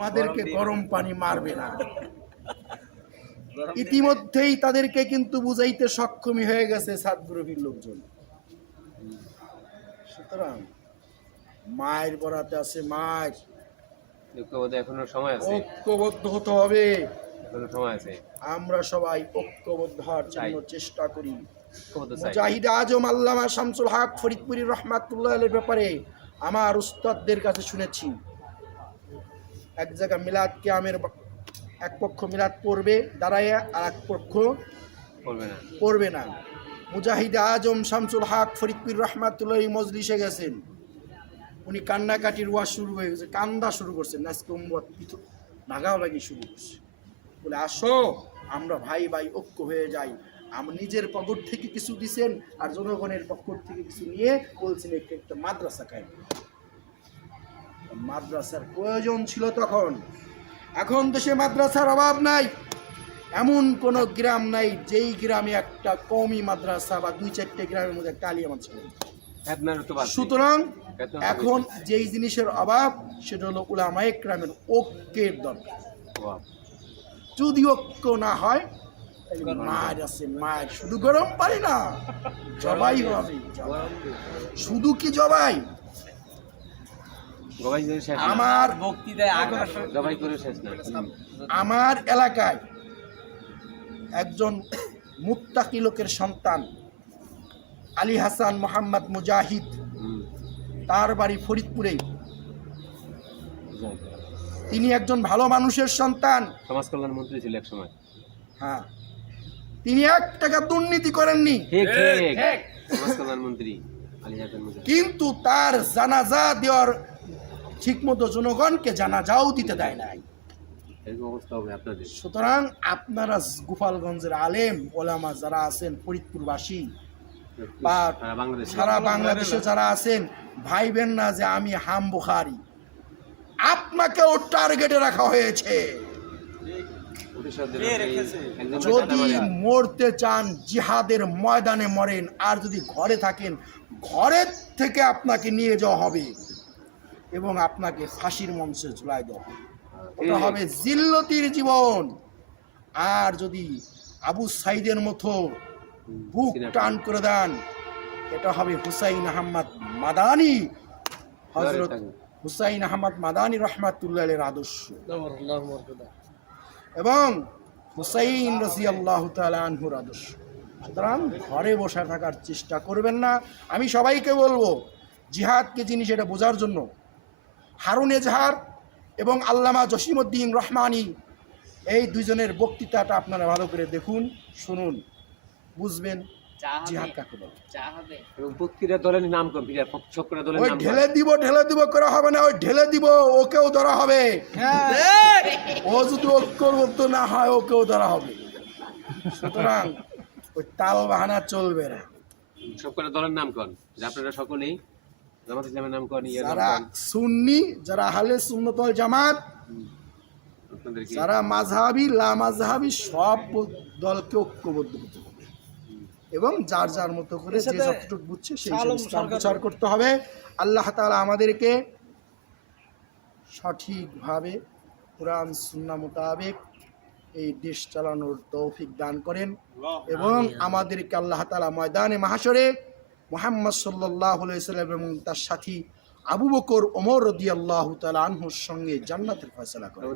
তোমাদেরকে গরম পানি মারবে না। ইতিমধ্যেই তাদেরকে কিন্তু বুঝাইতে সক্ষমী হয়ে গেছে সাদগ্রহীর লোকজন। সুতরাং মায়ের বরাতে আছে মায়ের, এখনো সময় আছে, ঐক্যবদ্ধ হতে হবে। এখনো সময় আছে। আমরা সবাই ঐক্যবদ্ধ হওয়ার জন্য চেষ্টা করি। ঐক্যবদ্ধ চাই। মুজাহিদ আজম আল্লামা শামসুল হক ফরিদপুরি রহমাতুল্লাহ আলাইহির ব্যাপারে আমার উস্তাদদের কাছে শুনেছি, এক জায়গায় মিলাদ কিয়ামের এক পক্ষ মিলাদ পড়বে দাঁড়ায়, আর এক পক্ষ পড়বে না। মুজাহিদ আজম শামসুল হক ফরিদপুর রহমাতুল্লাহ মজলিসে গেছেন, উনি কান্নাকাটির ওয়াজ শুরু হয়ে গেছে, কান্দা শুরু করছেন, আজকে উম্মত ভাগাভাগি শুরু করছে। বলে আসো আমরা ভাই ভাই ঐক্য হয়ে যাই। আমি নিজের পকেট থেকে কিছু দিছেন আর জনগণের পকেট থেকে কিছু নিয়ে বলছেন একটা মাদ্রাসা কায়েম। মাদ্রাসার প্রয়োজন ছিল তখন, এখন দেশে মাদ্রাসার অভাব নাই। এমন কোন গ্রাম নাই যেই গ্রামে একটা কওমি মাদ্রাসা বা 2-4টে গ্রামের মধ্যে একটা আলিয়া মাদ্রাসা নেই। সুতরাং এখন যেই জিনিসের অভাব সেটা হলো উলামায়ে কেরামের ঐক্যের দরকার। যদি ঐক্য না হয় মার আছে মার, শুধু গরম পারি না, জবাই হবে। শুধু কি জবাই? আমার এলাকায় একজন মুত্তাকি লোকের সন্তান আলী হাসান মোহাম্মদ মুজাহিদ, তার বাড়ি ফরিদপুরে। তিনি একজন ভালো মানুষের সন্তান, সমাজ কল্যাণ মন্ত্রী ছিল এক সময়। হ্যাঁ, তিনি 1 টাকা দুর্নীতি করেননি, সমাজ কল্যাণ মন্ত্রী আলী হাসান মুজাহিদ। কিন্তু তার জানাজা দেওয়ার ঠিকমতো জনগণকে জানাজাও দিতে দেয় নাই। সুতরাং আপনারা গোপালগঞ্জের আলেম ওলামা যারা আছেন, ফরিদপুরবাসী বা সারা বাংলাদেশে যারা আছেন, ভাইবেন না যে আমি হাম বুখারি, আপনাকেও টার্গেটে রাখা হয়েছে। যদি মরতে চান জিহাদের ময়দানে মরেন, আর যদি ঘরে থাকেন ঘরের থেকে আপনাকে নিয়ে যাওয়া হবে এবং আপনাকে ফাঁসির মঞ্চে ঝুলাই দেওয়া হবে। ওটা হবে জিল্লতির জীবন। আর যদি আবু সাইদের মতো বুক টান করে দেন, এটা হবে হুসাইন আহমদ মাদানী, হযরত হুসাইন আহমদ মাদানী রাহমাতুল্লাহ আলাইহির আদর্শ, এবং হুসাইন রাদিয়াল্লাহু তাআলা আনহুর আদর্শ। সুতরাং ঘরে বসে থাকার চেষ্টা করবেন না। আমি সবাইকে বলবো জিহাদ কি জিনিস এটা বোঝার জন্য হারুন এজাহার এবং আল্লামা জসিমউদ্দিন রহমানী এই দুইজনের বক্তৃতাটা আপনারা ভালো করে দেখুন, শুনুন, বুঝবেন জিহাদ কাকে বলে। এবং প্রত্যেকটা দলের নাম কম, প্রত্যেকটা দলের নাম ঢেলে দিব করা হবে না, ওই ঢেলে দিব ওকেও ধরা হবে। ও যদি ঐক্যবদ্ধ না হয় ওকেও ধরা হবে। সুতরাং ওই তাল বাহানা চলবে না। সবকটা দলের নাম কোন, আপনারা সকলেই জামাত ইসলামের নাম কোন, যারা সুন্নি, যারা আহলে সুন্নাত ওয়াল জামাত, যারা মাযহাবী লা মাযহাবী, সব দলকে ঐক্যবদ্ধ করতে হবে এবং যার যার মতো করে যে যতটুকু বুঝছে সেই ইসলাম প্রচার করতে হবে। আল্লাহ তাআলা আমাদেরকে সঠিকভাবে কোরআন সুন্নাহ মোতাবেক এই দেশ চালানোর তৌফিক দান করেন এবং আমাদেরকে আল্লাহ তাআলা ময়দানে মাহশরে মুহাম্মদ সাল্লাল্লাহু আলাইহি ওয়াসাল্লাম এবং তার সাথী আবু বকর ওমর রাদিয়াল্লাহু তাআলা আনহুর সঙ্গে জান্নাতের ফয়সালা করেন।